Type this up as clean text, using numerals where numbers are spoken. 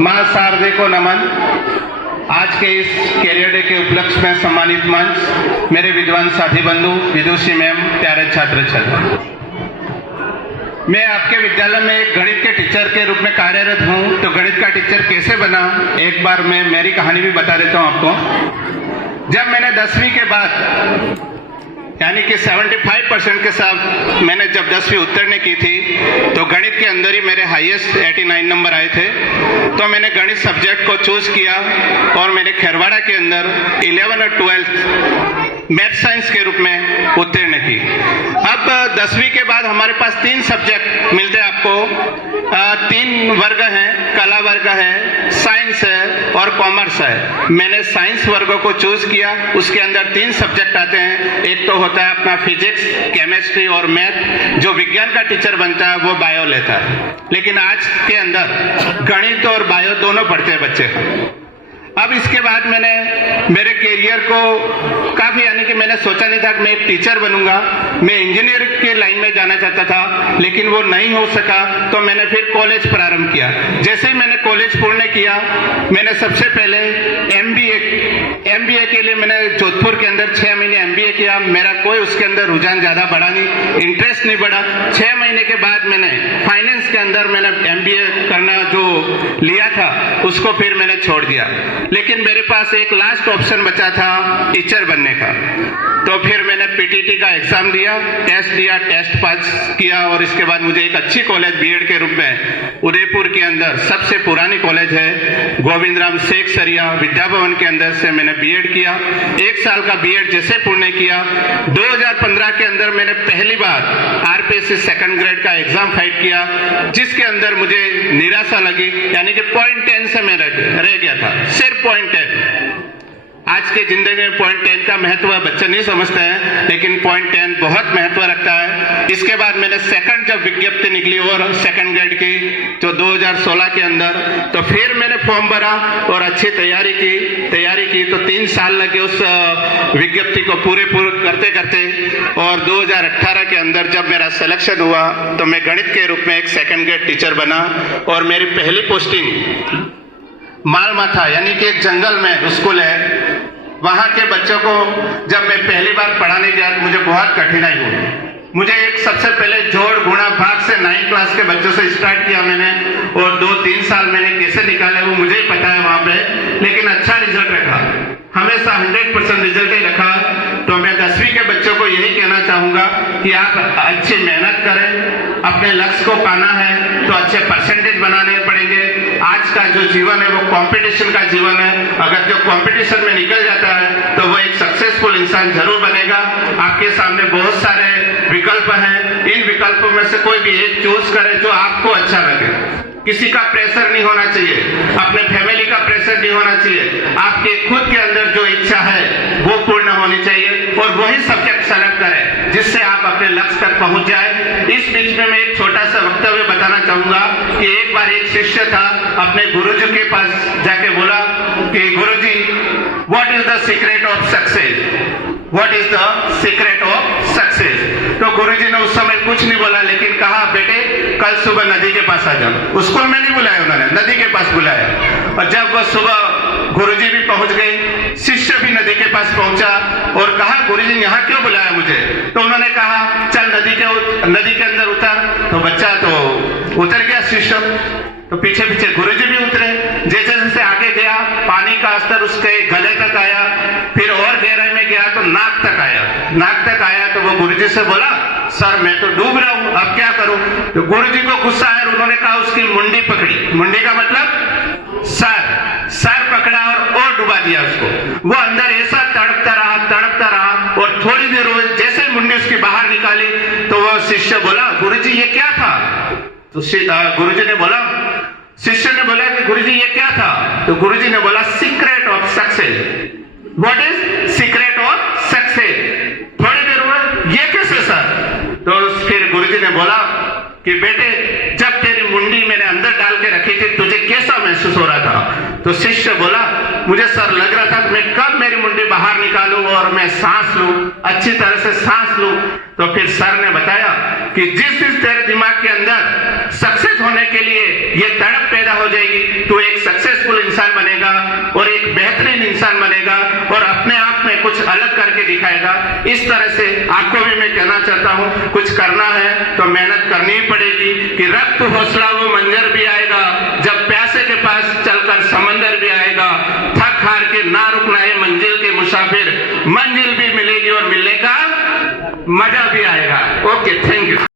मां शारदे को नमन। आज के इस कैरियर डे के उपलक्ष्य में सम्मानित मंच, मेरे विद्वान साथी बंधु, विदुषी मैम, प्यारे छात्र छात्राएं, मैं आपके विद्यालय में एक गणित के टीचर के रूप में कार्यरत हूं। तो गणित का टीचर कैसे बना, एक बार मैं मेरी कहानी भी बता देता हूं आपको। जब मैंने 10वीं के बाद यानी कि 75% के साथ मैंने जब 10वीं उत्तीर्ण की थी, तो गणित के अंदर ही मेरे हाईएस्ट 89 नंबर आए थे। तो मैंने गणित सब्जेक्ट को चूज किया और मैंने खेरवाड़ा के अंदर 11 और 12 मैथ साइंस के रूप में उत्तीर्ण की। अब 10वीं के बाद हमारे पास 3 सब्जेक्ट मिलते हैं आपको। 3 वर्ग हैं, कला वर्ग है, साइंस है और कॉमर्स है। मैंने साइंस वर्गों को चूज किया। उसके अंदर 3 सब्जेक्ट आते हैं। एक तो होता है अपना फिजिक्स, केमिस्ट्री और मैथ। जो विज्ञान का टीचर बनता है वो बायो लेता है, लेकिन आज के अंदर गणित और बायो दोनों पढ़ते हैं बच्चे। अब इसके बाद मैंने मेरे कैरियर को काफी, यानी कि मैंने सोचा नहीं था कि मैं एक टीचर बनूंगा। मैं इंजीनियर के लाइन में जाना चाहता था, लेकिन वो नहीं हो सका। तो मैंने फिर कॉलेज प्रारंभ किया। जैसे ही मैंने कॉलेज पूर्ण किया, मैंने सबसे पहले एमबीए के लिए मैंने जोधपुर के अंदर 6 महीने एमबीए किया। मेरा कोई उसके अंदर रुझान ज्यादा बढ़ा नहीं, इंटरेस्ट नहीं बढ़ा। 6 महीने के बाद मैंने फाइनेंस के अंदर मैंने एमबीए करना जो लिया था उसको फिर मैंने छोड़ दिया। लेकिन मेरे पास एक लास्ट ऑप्शन बचा था टीचर बनने का। तो फिर मैंने पीटीटी का एग्जाम दिया, टेस्ट पास किया और इसके बाद मुझे एक अच्छी कॉलेज बीएड के रूप में उदयपुर के अंदर सबसे पुरानी कॉलेज है गोविंदराम शेख सरिया विद्या भवन के अंदर से मैंने बीएड किया। 1 साल का बीएड जैसे पूर्ण किया, 2015 के अंदर मैंने पहली बार आरपीएससी सेकंड ग्रेड का एग्जाम फाइट किया, जिसके अंदर मुझे निराशा लगी। यानी कि 0.10 से मैं रह गया था, सिर्फ 0.10। आज के जिंदगी में 0.10 का महत्व बच्चे नहीं समझते हैं, लेकिन 0.10 बहुत महत्व रखता है। इसके बाद मैंने सेकंड जब विज्ञप्ति निकली और सेकंड ग्रेड की जो 2016 के अंदर, तो फिर मैंने फॉर्म भरा और अच्छी तैयारी की। तो 3 साल लगे उस विज्ञप्ति को पूरे करते करते। और 2018 के अंदर जब मेरा सिलेक्शन हुआ, तो मैं गणित के रूप में एक सेकंड ग्रेड टीचर बना। और मेरी पहली पोस्टिंग मालमाथा, यानी कि एक जंगल में स्कूल है, वहां के बच्चों को जब मैं पहली बार पढ़ाने गया तो मुझे बहुत कठिनाई हुई। मुझे एक सबसे पहले जोड़ गुणा भाग से 9 क्लास के बच्चों से स्टार्ट किया मैंने, और 2-3 साल मैंने कैसे निकाले वो मुझे ही पता है वहां पे, लेकिन अच्छा रिजल्ट रखा, हमेशा 100% रिजल्ट ही रखा। तो मैं 10वीं के बच्चों को यही कहना चाहूंगा कि आप अच्छी मेहनत करें, अपने लक्ष्य को पाना है तो अच्छे परसेंटेज बनाने पड़ेंगे। आज का जो जीवन है वो कंपटीशन का जीवन है। अगर जो कंपटीशन में निकल जाता है तो वो एक सक्सेसफुल इंसान जरूर बनेगा। आपके सामने बहुत सारे विकल्प हैं, इन विकल्पों में से कोई भी एक चूज करें जो आपको अच्छा लगे। किसी का प्रेशर नहीं होना चाहिए, अपने फैमिली का प्रेशर नहीं होना चाहिए। आपके खुद के अंदर जो इच्छा है वो पूर्ण होनी चाहिए और वही सब्जेक्ट सेलेक्ट करें जिससे आप अपने लक्ष्य तक पहुंच जाए। इस बीच में मैं एक छोटा सा वक्तव्य बताना चाहूंगा कि एक बार एक शिष्य था, अपने गुरुजी के पास जाके बोला कि गुरुजी, what is the secret of success, what is the secret of success. तो गुरुजी ने उस समय कुछ नहीं बोला, लेकिन कहा, बेटे कल सुबह नदी के पास आ जाओ। स्कूल में नहीं बुलाया उन्होंने, नदी के पास बुलाया। और जब वह सुबह गुरुजी भी पहुंच गए, शिष्य भी नदी के पास पहुंचा और कहा, गुरुजी यहाँ क्यों बुलाया मुझे? तो उन्होंने कहा, चल नदी के अंदर उतर। तो बच्चा तो उतर गया शिष्य, तो पीछे पीछे गुरुजी भी उतरे। जैसे जैसे आगे गया, पानी का स्तर उसके गले तक आया, फिर और गहराई में गया तो नाक तक आया। तो वो गुरुजी से बोला, सर मैं तो डूब रहा हूं, अब क्या करूं? तो गुरुजी को गुस्सा आया, उन्होंने कहा उसकी मुंडी पकड़ी। मुंडी का मतलब सर पकड़ा और डुबा दिया उसको। वो अंदर ऐसा तड़पता रहा और थोड़ी देर हुई, जैसे मुंडी उसकी बाहर निकाली तो वो शिष्य बोला, गुरुजी ये क्या था? तो गुरुजी ने बोला, शिष्य ने बोला कि गुरुजी ये क्या था? तो गुरुजी ने बोला, secret of success. What is secret of success? थोड़ी देर हुई, ये कैसे सर? तो फिर गुरुजी ने बोला कि बेटे, जब तेरी मुंडी मैंने अंदर डाल के रखी थी तुझे कैसा महसूस हो रहा था? तो शिष्य बोला, मुझे सर लग रहा था कि मैं कब मेरी मुंडी बाहर निकालूं और मैं सांस लूं, अच्छी तरह से सांस लूं। तो फिर सर ने बताया कि जिस तेरे दिमाग के अंदर सक्सेस होने के लिए लिए ये तड़प पैदा हो जाएगी, तो एक सक्सेसफुल इंसान बनेगा और एक बेहतरीन इंसान बनेगा और अपने आप में कुछ अलग करके दिखाएगा। इस तरह से आपको भी मैं कहना चाहता हूं, कुछ करना है तो मेहनत करनी ही पड़ेगी कि रक्त हौसला वो मंजर भी आएगा जब प्यासे के पास चलकर समंदर भी आएगा। थक हार के ना रुकना है मंजिल के मुसाफिर, मंजिल भी मिलेगी और मिलने का मजा भी आएगा। Okay, thank you.